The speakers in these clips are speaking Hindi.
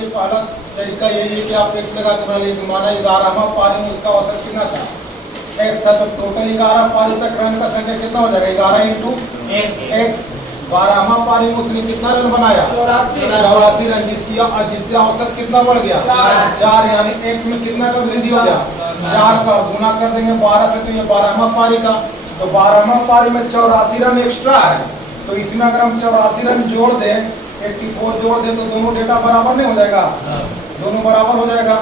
ये पहला तरीका यही है कि आप एक्स लगा के बना लीजिए। माना 11वां पारी में उसका औसत कितना था, एक्स था, तो टोटल 11 पारी तक रन का संख्या कितना हो जाएगा, 11 इंटू एक्स। 12वां पारी में उसने कितना रन बनाया, 84 रन, जिससे औसत कितना बढ़ गया, 4, यानी एक्स में कितना का वृद्धि हो गया, 4 का। गुना कर देंगे 12 से, तो ये 12वां पारी का, तो 12वां पारी में 84 रन एक्स्ट्रा है, तो इसमें अगर हम 84 रन जोड़ दें, 84 जोड़ दें, तो दोनों डेटा बराबर नहीं हो जाएगा, दोनों बराबर हो जाएगा।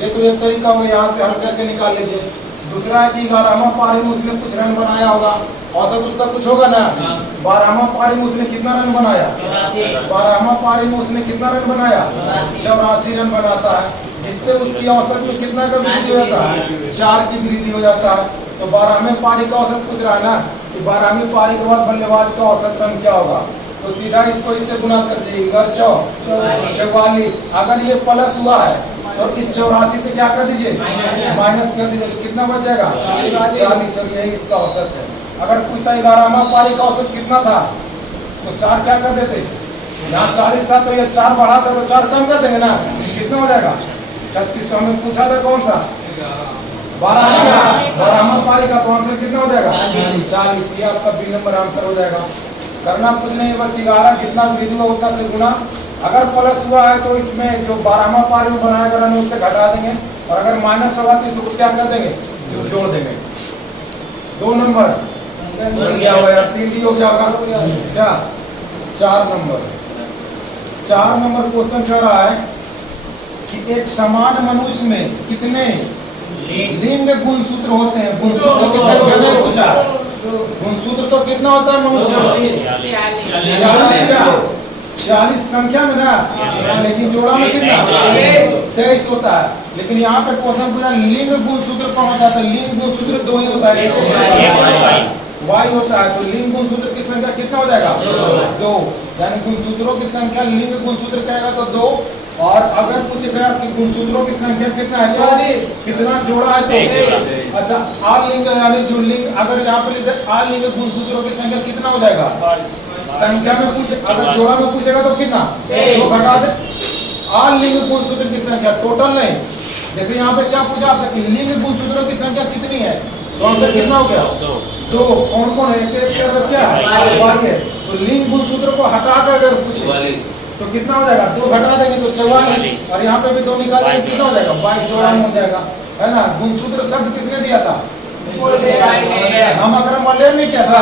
ये तो एक तरीका होगा, यहाँ से हल करके निकाल लीजिए। दूसरा है कि 11वां पारी में उसने कुछ रन बनाया होगा, औसत उसका कुछ होगा ना। 12वां पारी में उसने कितना रन बनाया, 12वां पारी में उसने कितना रन बनाया, 84 रन बनाता है, जिससे उसकी औसत में कितना का वृद्धि हो जाता है, 4 की वृद्धि हो जाता है। तो 12वें पारी का औसत पूछ रहा है ना कि 12वीं पारी के बाद बल्लेबाज का औसत रन क्या होगा, तो सीधा इसको इससे गुना कर दीजिएगा, 44। अगर ये प्लस हुआ है तो इस 84 से क्या कर दीजिए, माइनस कर दीजिए, तो कितना बच जाएगा, 40। और यही इसका औसत है। अगर पूछता 11वां पारी का औसत कितना था, तो 4 क्या कर देते, यहाँ 40 था तो ये 4 बढ़ा था, तो 4 कम कर देंगे ना, कितना हो जाएगा, 36। तो हमें पूछा था कौन सा, 12वां पारी का, तो आंसर कितना हो जाएगा, 40। ये आपका बी नंबर आंसर हो जाएगा। करना कुछ नहीं, बस 11 जितना वृद्धि हुआ उतना से गुना। अगर प्लस हुआ है तो इसमें जो 12वां पारी में बनाया गया रन उससे घटा देंगे, और अगर माइनस होगा तो इसको क्या कर देंगे, जोड़ देंगे। 2 नंबर बन गया होगा, 3 भी हो गया होगा क्या, 4 नंबर। 4 नंबर क्वेश्चन कह रहा है कि एक समान मनुष्य में कितने लिंग गुणसूत्र होते हैं। गुणसूत्र की संख्या नहीं पूछा, गुणसूत्र तो कितना होता है मनुष्य, 46 संख्या में ना, लेकिन जोड़ा में कितना 23 होता है। लेकिन यहाँ पे क्वेश्चन पूछा लिंग गुणसूत्र कौन होता है, तो लिंग गुणसूत्र 2 ही होता है, वाई होता है। तो लिंग गुणसूत्र की संख्या कितना हो जाएगा, 2, यानी गुणसूत्रों की संख्या लिंग गुणसूत्र कहेगा तो 2। और अगर पूछेगा कि गुणसूत्रों की संख्या कितना है, तो कितना जोड़ा है, तो अच्छा आल लिंग, यानी जो लिंग, अगर यहाँ पे लिखे आल लिंग गुणसूत्रों की संख्या कितना हो जाएगा, संख्या में पूछे, अगर जोड़ा में पूछेगा तो कितना, तो घटा दे आल लिंग गुणसूत्र की संख्या, टोटल नहीं। जैसे यहाँ पे क्या पूछा आपसे, लिंग गुणसूत्रों की संख्या कितनी है, तो आंसर कितना हो गया, 2। कौन कौन है, एक से अगर क्या है, तो लिंग गुणसूत्र को हटा कर अगर पूछे तो कितना हो जाएगा, 2 घटा देंगे तो 44, और यहाँ पे भी 2 निकाल देंगे कितना हो जाएगा, 22 हो जाएगा, है ना। गुणसूत्र शब्द किसने दिया था, नामकरण वाले ने क्या था।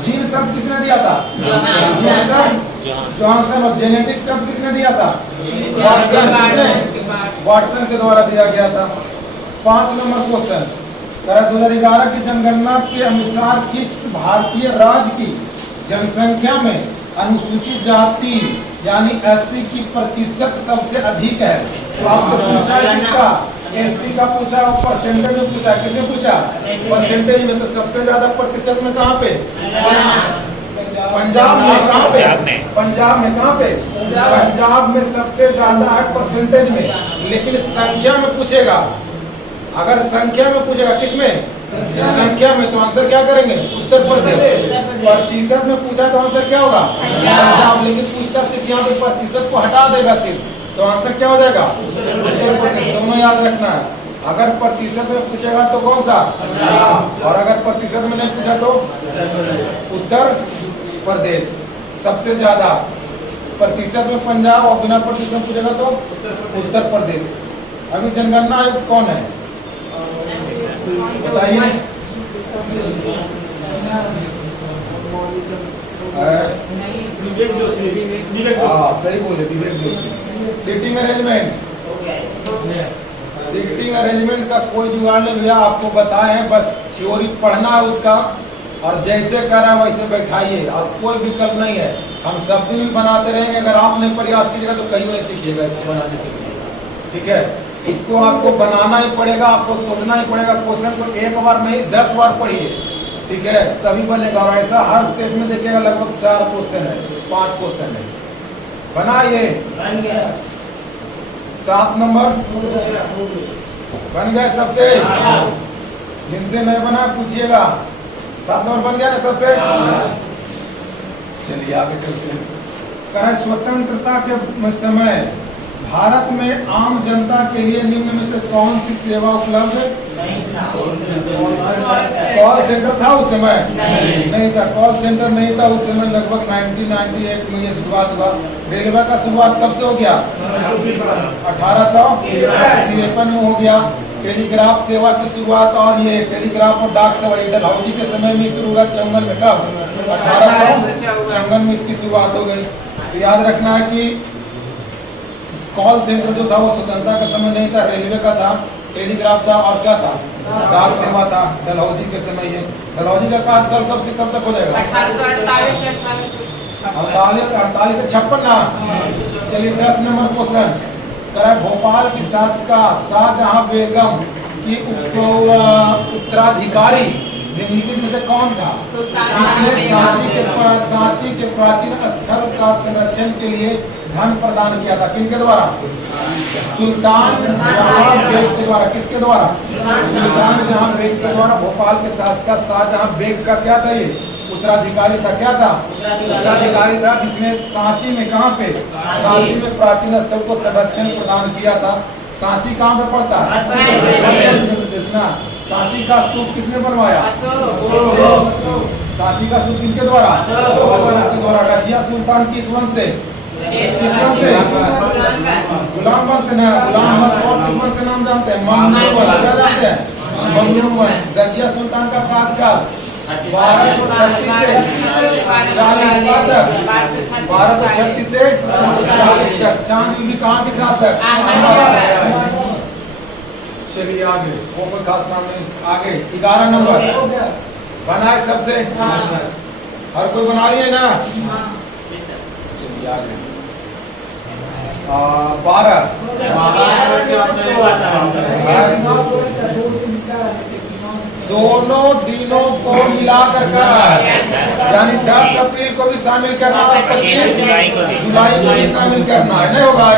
जीन शब्द किसने दिया था, जीन शब्द जॉनसन। और जेनेटिक शब्द किसने दिया था, वाटसन के द्वारा दिया गया था। 5 नंबर क्वेश्चन, 2011 की जनगणना के अनुसार किस भारतीय राज्य की जनसंख्या में अनुसूचित जाति यानी एससी की प्रतिशत सबसे अधिक है। तो आपसे पूछा है किसका, एससी का पूछा, परसेंटेज में पूछा, किसने पूछा, परसेंटेज में। तो सबसे ज्यादा प्रतिशत में कहाँ पे, पंजाब में। कहाँ पे, पंजाब में। कहाँ पे, पंजाब में सबसे ज्यादा है परसेंटेज में। लेकिन संख्या में पूछेगा, अगर संख्या में पूछेगा किसमें, संख्या में, तो आंसर क्या करेंगे, उत्तर प्रदेश। प्रतिशत में पूछा तो आंसर क्या होगा, पंजाब। लेकिन पूछता सिर्फ यहाँ पे प्रतिशत को हटा देगा सिर्फ, तो आंसर क्या हो जाएगा, उत्तर प्रदेश। दोनों याद रखना है, अगर प्रतिशत में पूछेगा तो कौन सा, और अगर प्रतिशत में नहीं पूछा तो उत्तर प्रदेश। सबसे ज्यादा प्रतिशत में पंजाब, और बिना प्रतिशत में पूछेगा तो उत्तर प्रदेश। अभी जनगणना आयुक्त कौन है बताइए, सही बोले, Vivek Joshi. Seating arrangement, seating arrangement का कोई जुगाड़ नहीं भैया, आपको बताए हैं, बस थ्योरी पढ़ना है उसका, और जैसे करा वैसे बैठाइए, और कोई विकल्प नहीं है। हम सब दिन भी बनाते रहेंगे, अगर आप नहीं प्रयास कीजिएगा तो कहीं नहीं सीखिएगा इसको बनाने के लिए, ठीक है। इसको आपको बनाना ही पड़ेगा, आपको सोचना ही पड़ेगा। क्वेश्चन को एक बार नहीं 10 बार पढ़िए, ठीक है, तभी बनेगा। और ऐसा हर सेट में देखिएगा लगभग 4 क्वेश्चन है, 5 क्वेश्चन है। बनाइए, 7 नंबर बन गया सबसे, जिनसे नहीं बना पूछिएगा। 7 नंबर बन गया ना सबसे, चलिए आगे चलते हैं। स्वतंत्रता के समय भारत में आम जनता के लिए निम्न में से कौन सी सेवा उपलब्ध है? कॉल सेंटर था उस समय? नहीं था, कॉल सेंटर नहीं था उस समय। लगभग 1998 में ये शुरुआत हुआ। रेलवे का शुरुआत कब से हो गया? 1853 में हो गया। टेलीग्राफ सेवा की शुरुआत, और ये टेलीग्राफ और डाक सेवा डलहौजी के समय में शुरू हुआ। 54 में, कब? 1854 में इसकी शुरुआत हो गई। तो याद रखना है कि कॉल सेंटर जो था वो स्वतंत्रता के समय नहीं था, रेलवे का था, टेलीग्राफ था, और क्या था? डाक सेवा था, डलहौजी के समय। ये डलहौजी का कार्यकाल कब से कब तक हो जाएगा? 1848 से 48 से 56 ना। चलिए 10 नंबर क्वेश्चन करा। भोपाल की शासिका शाहजहां बेगम की उत्तराधिकारी निम्नलिखित में से कौन था? जिसने सांची के प्राचीन स्थल का संरक्षण के लिए धन प्रदान किया था? किनके द्वारा? सुल्तान जहां बेग के द्वारा। किसके द्वारा? सुल्तान जहां बेग के द्वारा। भोपाल के शासक शाहजहां बेग का क्या था? ये उत्तराधिकारी था। क्या था? उत्तराधिकारी था, जिसने सांची में, कहाँ पे? सांची में प्राचीन स्थल को संरक्षण प्रदान किया था। सांची कहाँ पे पड़ता है? सांची का स्तूप किसने बनवाया? सांची का स्तूप किनके द्वारा? अशोक के द्वारा। रजिया सुल्तान किस वंश से? किस वंश से? गुलाम वंश से ना। गुलाम वंश और किस वंश से नाम जानते हैं? ममलूक वंश। क्या जानते हैं? ममलूक वंश। रजिया सुल्तान का कार्यकाल 1236 से 40 तक। 1236 से 40 तक। चांद बीबी कहाँ की शासक? चलिए आगे, वो कोई खास नाम नहीं। आगे 11 नंबर बनाए सबसे। हर कोई बना लिए ना? चलिए आगे 12 दोनों दिनों को मिलाकर यानी 10 अप्रैल को भी शामिल करना और 25 जुलाई को भी शामिल करना है। नहीं होगा?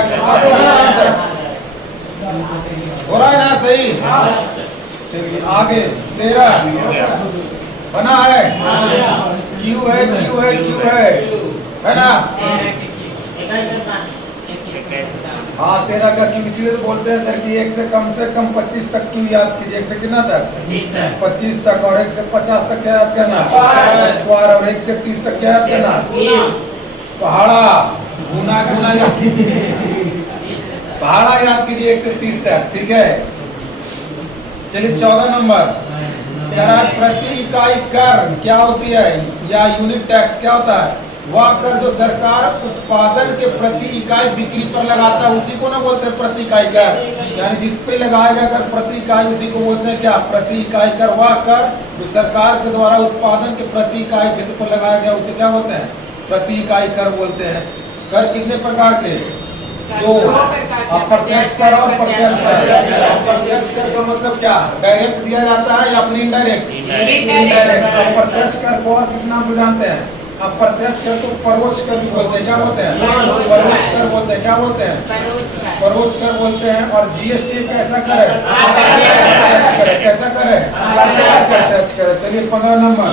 हो रहा है ना? सही। चलिए आगे 13 बना है। क्यू है, क्यू है, क्यू है ना? हाँ 13 का क्यू इसलिए तो बोलते हैं सर कि 1 से कम 25 तक क्यू याद कीजिए। 1 से कितना तक? 25 तक। और 1 से 50 तक क्या याद करना? स्क्वायर। और 1 से 30 तक क्या याद करना? पहाड़ा। गुना गुना याद कीजिए। पहाड़ा याद कीजिए 1 से 30 तक। ठीक है। चलिए 14 नंबर प्रति इकाई कर क्या होती है? या यूनिट टैक्स क्या होता है? वह कर जो सरकार उत्पादन के प्रति इकाई बिक्री पर लगाता है, उसी को ना बोलते हैं प्रति इकाई कर। यानी जिस पे लगाया गया कर प्रति इकाई, उसी को बोलते हैं क्या? प्रति इकाई कर। वह कर जो सरकार के द्वारा उत्पादन के प्रति इकाई क्षेत्र पर लगाया गया, उसे क्या बोलते हैं? प्रति इकाई कर बोलते हैं। कर कितने प्रकार के? दो, अप्रत्यक्ष कर और प्रत्यक्ष कर। अप्रत्यक्ष कर का मतलब क्या? डायरेक्ट दिया जाता है या अपनी इनडायरेक्ट? इनडायरेक्ट। अप्रत्यक्ष कर को और किस नाम से जानते हैं? अप्रत्यक्ष कर को परोक्ष कर भी बोलते हैं। क्या बोलते हैं? परोक्ष कर बोलते हैं। क्या बोलते हैं? परोक्ष कर बोलते हैं। और जीएसटी कैसा कर है? कैसा कर है? अप्रत्यक्ष कर। चलिए 15 नंबर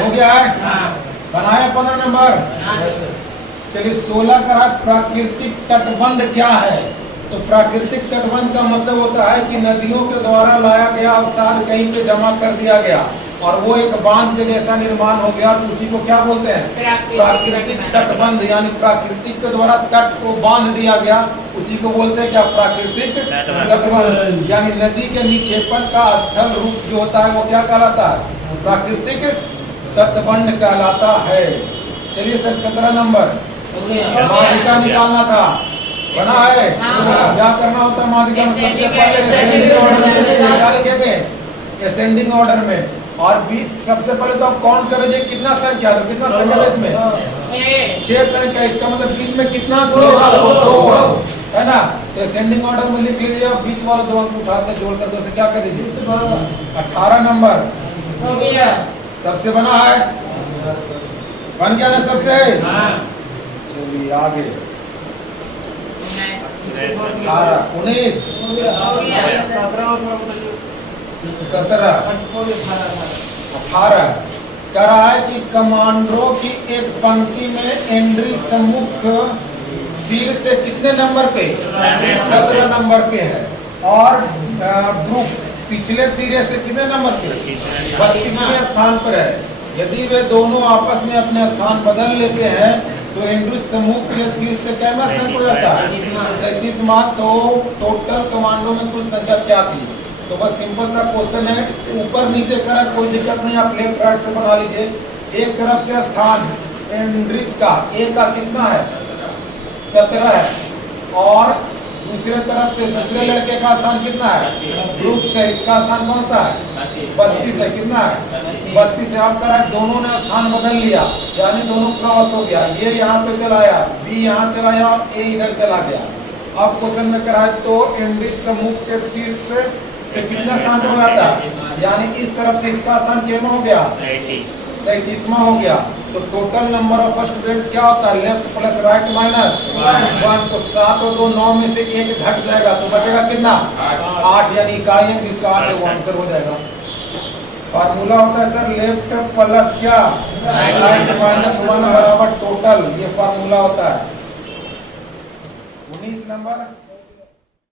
हो गया है। बनाया 15 नंबर। चलिए 16 का प्राकृतिक तटबंध क्या है? तो प्राकृतिक तटबंध का मतलब होता है कि नदियों के द्वारा लाया गया अवसाद कहीं पे जमा कर दिया गया और वो एक बांध के जैसा निर्माण हो गया, तो उसी को क्या बोलते हैं? प्राकृतिक तटबंध। यानी प्राकृतिक के द्वारा तट को बांध दिया गया, उसी को बोलते हैं क्या? प्राकृतिक तटबंध। यानी नदी के निक्षेपण का स्थल रूप जो होता है वो क्या कहलाता है? प्राकृतिक तटबंध कहलाता है। चलिए सर 17 नंबर माध्यिका निकालना था। बना है? क्या करना होता है माध्यिका में? सबसे पहले असेंडिंग ऑर्डर में क्या लिखेंगे? असेंडिंग ऑर्डर में। और बीच सबसे पहले तो आप काउंट करेंगे कितना संख्या है। कितना संख्या है इसमें? 6 संख्या। इसका मतलब बीच में कितना होगा? 2 है ना? तो असेंडिंग ऑर्डर में लिख लीजिए। और बीच वाले 2 अंक उठा के जोड़कर 2 से क्या कर दीजिए? 18 नंबर सबसे बना है। बन गया ना सबसे? चलिए आगे 19 17 18 कह रहा है कि कमांडरों की एक पंक्ति में एंड्री सम्मुख शीर्ष से कितने नंबर पे? 17 नंबर पे है। और ग्रुप पिछले सिरे से कितने नंबर पे? 32वें स्थान पर है। यदि वे दोनों आपस में अपने स्थान बदल लेते हैं तो एंड्रूज समूह से शीर्ष से क्या स्थान हो जाता है? 37वां। तो टोटल कमांडो में कुल संख्या क्या थी? तो बस सिंपल सा क्वेश्चन है, ऊपर नीचे करा कोई दिक्कत नहीं, आप लेफ्ट राइट से बना लीजिए। एक तरफ से स्थान एंड्रीज का ए का कितना है? 17 है। और दूसरे तरफ से दूसरे लड़के का स्थान कितना है? ग्रुप से इसका स्थान कौन सा है? 32 है। कितना है? 32 है। आप करा दोनों ने स्थान बदल लिया, यानी दोनों क्रॉस हो गया। ये यहाँ पे चला आया, बी यहाँ चला आया और ए इधर चला गया। अब क्वेश्चन में करा है तो एंड्रीज समूह से शीर्ष से कितना स्थान पर हो जाता है? यानी इस तरफ से इसका स्थान कितना हो गया? 37वां हो गया। तो टोटल नंबर ऑफ स्टूडेंट क्या होता है? Left plus right minus 1। तो 7 और 2 9 में से 1 घट जाएगा तो बचेगा कितना? 8। यानी इकाई अंक इसका 8 है, वो आंसर हो जाएगा। फार्मूला होता है सर लेफ्ट प्लस क्या? राइट माइनस 1 बराबर टोटल। ये फार्मूला होता है। 19 नंबर